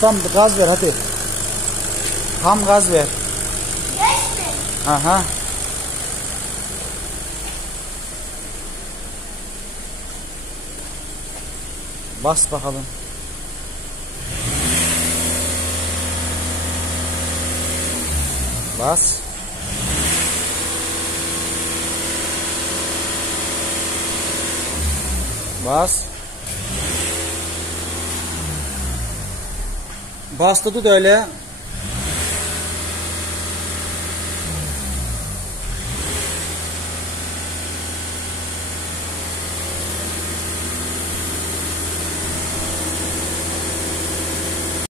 Tam gaz ver hadi. Tam gaz ver. 5 mi? Aha. Bas bakalım. Bas. Bas. Bastı da öyle.